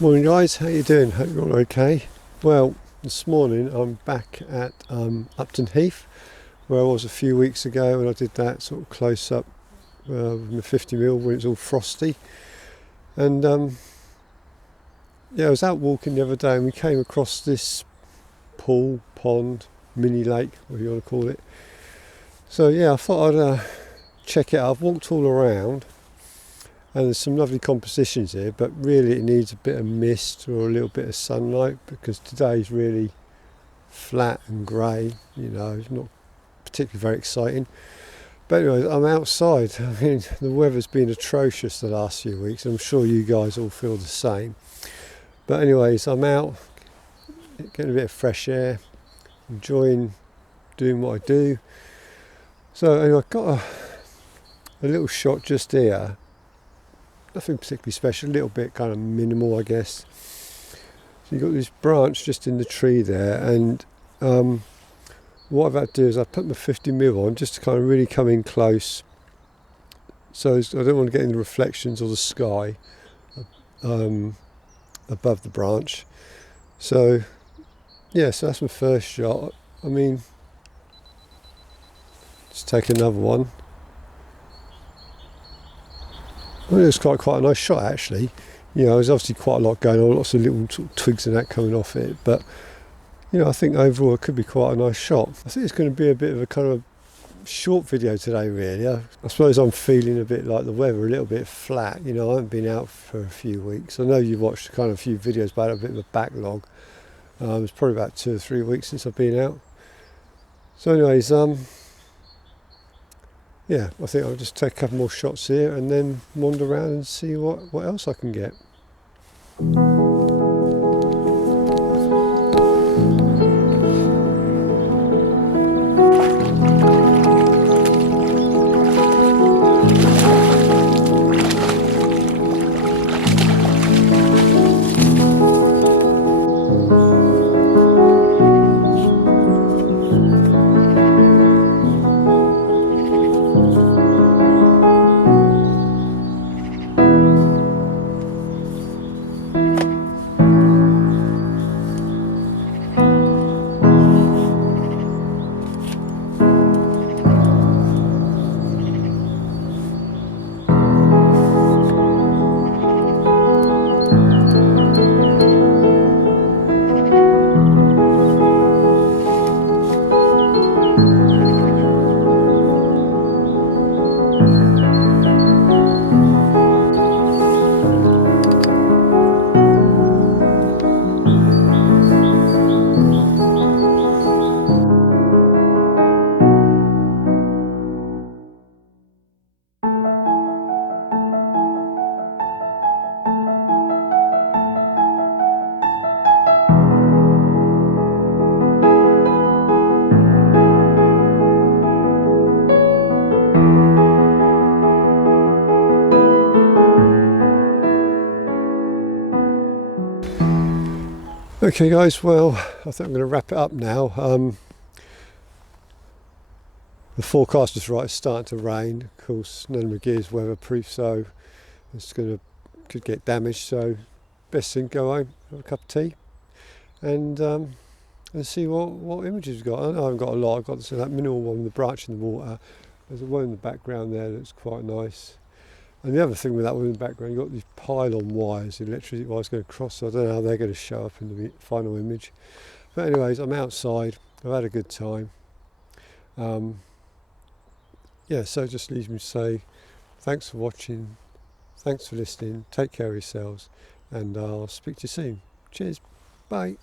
Morning guys, how you doing? Hope you're all okay. Well, this morning I'm back at Upton Heath, where I was a few weeks ago when I did that sort of close up with my 50mm when it's all frosty. And yeah, I was out walking the other day and we came across this pool, pond, mini lake, whatever you want to call it. So yeah, I thought I'd check it out. I've walked all around and there's some lovely compositions here, but really it needs a bit of mist or a little bit of sunlight because today's really flat and grey, you know, it's not particularly very exciting. But anyway, I'm outside. I mean, the weather's been atrocious the last few weeks. I'm sure you guys all feel the same. But anyways, I'm out, getting a bit of fresh air, enjoying doing what I do. So anyway, I've got a little shot just here. Nothing particularly special, a little bit kind of minimal, I guess. So you've got this branch just in the tree there, and what I've had to do is I put my 50mm on just to kind of really come in close. So I don't want to get in the reflections or the sky above the branch. So yeah, so that's my first shot. I mean, let's take another one. I mean, it was quite a nice shot actually. You know, there's obviously quite a lot going on, lots of little sort of twigs and that coming off it, but you know, I think overall it could be quite a nice shot. I think it's going to be a bit of a kind of short video today really. I suppose I'm feeling a bit like the weather, a little bit flat. You know, I haven't been out for a few weeks. I know you've watched kind of a few videos about it, a bit of a backlog. It's probably about 2 or 3 weeks since I've been out. So anyways, yeah, I think I'll just take a couple more shots here and then wander around and see what else I can get. Okay guys, well I think I'm going to wrap it up now. The forecast is right, it's starting to rain. Of course none of my gear is weatherproof, so it's could get damaged, so best thing, go home, have a cup of tea and see what images we've got. I haven't got a lot. I've got that minimal one with the branch in the water. There's one in the background there that's quite nice. And the other thing with that one in the background, you've got these pylon wires, the electricity wires going across, so I don't know how they're going to show up in the final image. But anyways, I'm outside, I've had a good time. Yeah, so it just leaves me to say thanks for watching, thanks for listening, take care of yourselves, and I'll speak to you soon. Cheers, bye.